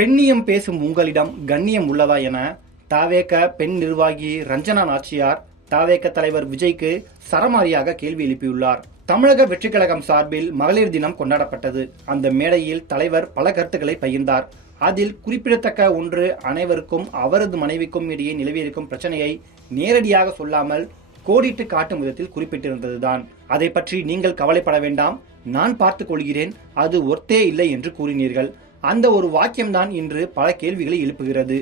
பெண்ணியம் பேசும் உங்களிடம் கண்ணியம் உள்ளதா என தவேக பெண் நிர்வாகி ரஞ்சனா நாச்சியார் தவேக தலைவர் விஜய்க்கு சரமாரியாக கேள்வி எழுப்பியுள்ளார். தமிழக வெற்றிக் கழகம் சார்பில் மகளிர் தினம் கொண்டாடப்பட்டது. அந்த மேடையில் தலைவர் பல கருத்துக்களை பகிர்ந்தார். அதில் குறிப்பிடத்தக்க ஒன்று, அனைவருக்கும் அவரது மனைவிக்கும் இடையே நிலவியிருக்கும் பிரச்சனையை நேரடியாக சொல்லாமல் கோடிட்டு காட்டும் விதத்தில் குறிப்பிட்டிருந்ததுதான். அதை பற்றி நீங்கள் கவலைப்பட வேண்டாம், நான் பார்த்துக் கொள்கிறேன், அது ஒர்த்தே இல்லை என்று கூறினீர்கள். அந்த ஒரு வாக்கியம்தான் இன்று பல கேள்விகளை எழுப்புகிறது.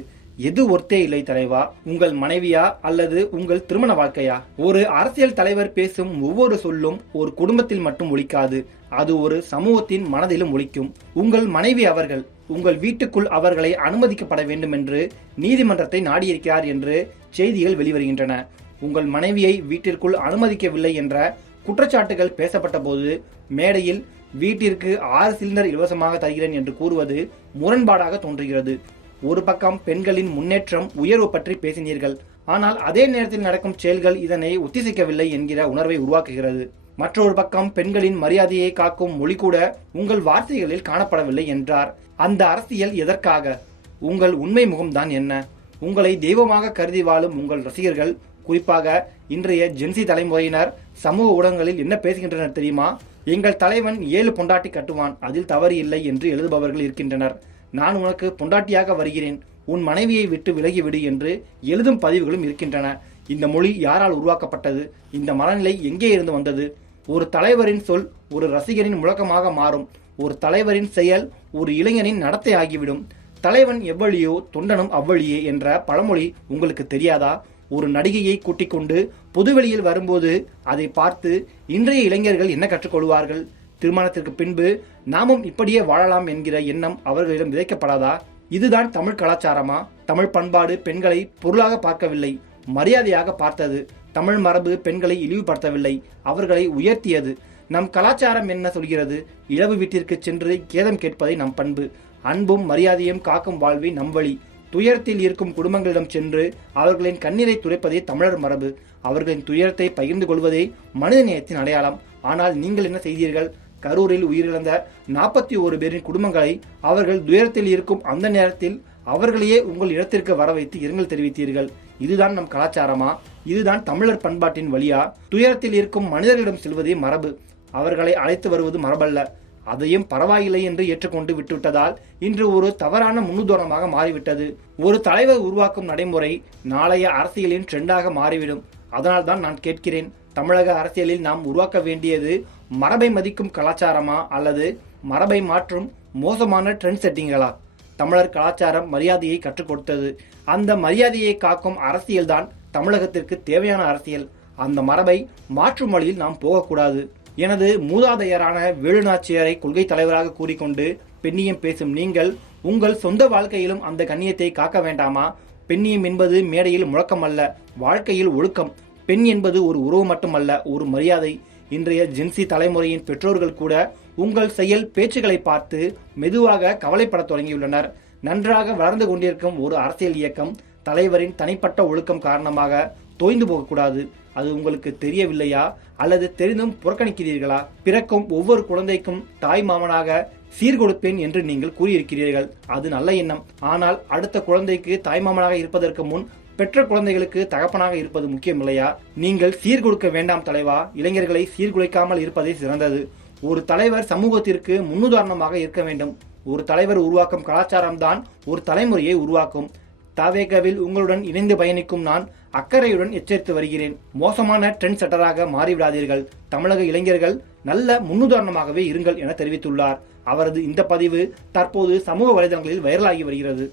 எது ஒர்த்தே இல்லை தலைவா? உங்கள் மனைவியா அல்லது உங்கள் திருமண வாழ்க்கையா? ஒரு அரசியல் தலைவர் பேசும் ஒவ்வொரு சொல்லும் ஒரு குடும்பத்தில் மட்டும் ஒலிக்காது, அது ஒரு சமூகத்தின் மனதிலும் ஒலிக்கும். உங்கள் மனைவி அவர்கள் உங்கள் வீட்டுக்குள் அவர்களை அனுமதிக்கப்பட வேண்டும் என்று நீதிமன்றத்தை நாடியிருக்கிறார் என்று செய்திகள் வெளிவருகின்றன. உங்கள் மனைவியை வீட்டிற்குள் அனுமதிக்கவில்லை என்ற குற்றச்சாட்டுகள் பேசப்பட்ட போது மேடையில் வீட்டிற்கு 6 சிலிண்டர் இலவசமாக தருகிறேன் என்று கூறுவது முரண்பாடாக தோன்றுகிறது. ஒரு பக்கம் பெண்களின் முன்னேற்றம் உயர்வு பற்றி பேசினீர்கள், ஆனால் அதே நேரத்தில் நடக்கும் செயல்கள் இதனை ஒத்திசைக்கவில்லை என்கிற உணர்வை உருவாக்குகிறது. மற்றொரு பக்கம் பெண்களின் மரியாதையை காக்கும் மொழி கூட உங்கள் வார்த்தைகளில் காணப்படவில்லை என்றார். அந்த அரசியல் எதற்காக? உங்கள் உண்மை முகம்தான் என்ன? உங்களை தெய்வமாக கருதி வாழும் உங்கள் ரசிகர்கள், குறிப்பாக இன்றைய ஜென்சி தலைமுறையினர் சமூக ஊடகங்களில் என்ன பேசுகின்றனர் தெரியுமா? எங்கள் தலைவன் 7 பொண்டாட்டி கட்டுவான், அதில் தவறு இல்லை என்று எழுதுபவர்கள் இருக்கின்றனர். நான் உனக்கு பொண்டாட்டியாக வருகிறேன், உன் மனைவியை விட்டு விலகிவிடு என்று எழுதும் பதிவுகளும் இருக்கின்றன. இந்த மொழி யாரால் உருவாக்கப்பட்டது? இந்த மனநிலை எங்கே இருந்து வந்தது? ஒரு தலைவரின் சொல் ஒரு ரசிகரின் முழக்கமாக மாறும். ஒரு தலைவரின் செயல் ஒரு இளைஞனின் நடத்தை ஆகிவிடும். தலைவன் எவ்வழியோ தொண்டனும் அவ்வழியே என்ற பழமொழி உங்களுக்கு தெரியாதா? ஒரு நடிகையை கூட்டிக் கொண்டு பொதுவெளியில் வரும்போது அதை பார்த்து இன்றைய இளைஞர்கள் என்ன கற்றுக்கொள்வார்கள்? திருமணத்திற்கு பின்பு நாமும் இப்படியே வாழலாம் என்கிற எண்ணம் அவர்களிடம் விதைக்கப்படாதா? இதுதான் தமிழ் கலாச்சாரமா? தமிழ் பண்பாடு பெண்களை பொருளாக பார்க்கவில்லை, மரியாதையாக பார்த்தது. தமிழ் மரபு பெண்களை இழிவுபடுத்தவில்லை, அவர்களை உயர்த்தியது. நம் கலாச்சாரம் என்ன சொல்கிறது? இழவு வீட்டிற்கு சென்று கேதம் கேட்பதை நம் பண்பு. அன்பும் மரியாதையும் காக்கும் வாழ்வை நம் வழி. துயரத்தில் இருக்கும் குடும்பங்களிடம் சென்று அவர்களின் கண்ணீரை துடைப்பதே தமிழர் மரபு. அவர்களின் துயரத்தை பகிர்ந்து கொள்வதே மனித நேயத்தின் அடையாளம். ஆனால் நீங்கள் என்ன செய்தீர்கள்? கரூரில் உயிரிழந்த 41 பேரின் குடும்பங்களை அவர்கள் துயரத்தில் இருக்கும் அந்த நேரத்தில் அவர்களையே உங்கள் இடத்திற்கு வர வைத்து இரங்கல் தெரிவித்தீர்கள். இதுதான் நம் கலாச்சாரமா? இதுதான் தமிழர் பண்பாட்டின் வழியா? துயரத்தில் இருக்கும் மனிதர்களிடம் செல்வதே மரபு, அவர்களை அழைத்து வருவது மரபல்ல. அதையும் பரவாயில்லை என்று ஏற்றுக்கொண்டு விட்டுவிட்டதால் இன்று ஒரு தவறான முன்னுதாரணமாக மாறிவிட்டது. ஒரு தலைவர் உருவாக்கும் நடைமுறை நாளைய அரசியலின் ட்ரெண்டாக மாறிவிடும். அதனால்தான் நான் கேட்கிறேன், தமிழக அரசியலில் நாம் உருவாக்க வேண்டியது மரபை மதிக்கும் கலாச்சாரமா அல்லது மரபை மாற்றும் மோசமான ட்ரெண்ட் செட்டிங்களா? தமிழர் கலாச்சாரம் மரியாதையை கற்றுக் கொடுத்தது. அந்த மரியாதையை காக்கும் அரசியல் தான் தமிழகத்திற்கு தேவையான அரசியல். அந்த மரபை மாற்றும் வழியில் நாம் போகக்கூடாது. எனது மூதாதையரான வேலுநாச்சியாரை கொள்கை தலைவராக கூறிக்கொண்டு பெண்ணியம் பேசும் நீங்கள் உங்கள் சொந்த வாழ்க்கையிலும் அந்த கண்ணியத்தை காக்க வேண்டாமா? பெண்ணியம் என்பது மேடையில் முழக்கம் அல்ல, வாழ்க்கையில் ஒழுக்கம். பெண் என்பது ஒரு உறவு மட்டுமல்ல, ஒரு மரியாதை. இன்றைய ஜென்சி தலைமுறையின் பெற்றோர்கள் கூட உங்கள் செயல் பேச்சுகளை பார்த்து மெதுவாக கவலைப்பட தொடங்கியுள்ளனர். நன்றாக வளர்ந்து கொண்டிருக்கும் ஒரு அரசியல் இயக்கம் தலைவரின் தனிப்பட்ட ஒழுக்கம் காரணமாக தோய்ந்து போகக்கூடாது. அது உங்களுக்கு தெரியவில்லையா? அல்லது தெரிந்தும் புறக்கணிக்கிறீர்களா? பிறக்கும் ஒவ்வொரு குழந்தைக்கும் தாய் மாமனாக சீர்கொடுப்பேன் என்று நீங்கள் கூறியிருக்கிறீர்கள். அது நல்ல எண்ணம். ஆனால் அடுத்த குழந்தைக்கு தாய்மாமனாக இருப்பதற்கு முன் பெற்ற குழந்தைகளுக்கு தகப்பனாக இருப்பது முக்கியம் இல்லையா? நீங்கள் சீர்கொடுக்க வேண்டாம் தலைவா. இளைஞர்களை சீர்குலைக்காமல் இருப்பதே சிறந்தது. ஒரு தலைவர் சமூகத்திற்கு முன்னுதாரணமாக இருக்க வேண்டும். ஒரு தலைவர் உருவாக்கும் கலாச்சாரம் தான் ஒரு தலைமுறையை உருவாக்கும். தவேகவில் உங்களுடன் இணைந்து பயணிக்கும் நான் அக்கறையுடன் எச்சரித்து வருகிறேன். மோசமான ட்ரெண்ட் செட்டராக மாறிவிடாதீர்கள். தமிழக இளைஞர்கள் நல்ல முன்னுதாரணமாகவே இருங்கள் என தெரிவித்துள்ளார். அவரது இந்த பதிவு தற்போது சமூக வலைதளங்களில் வைரலாகி வருகிறது.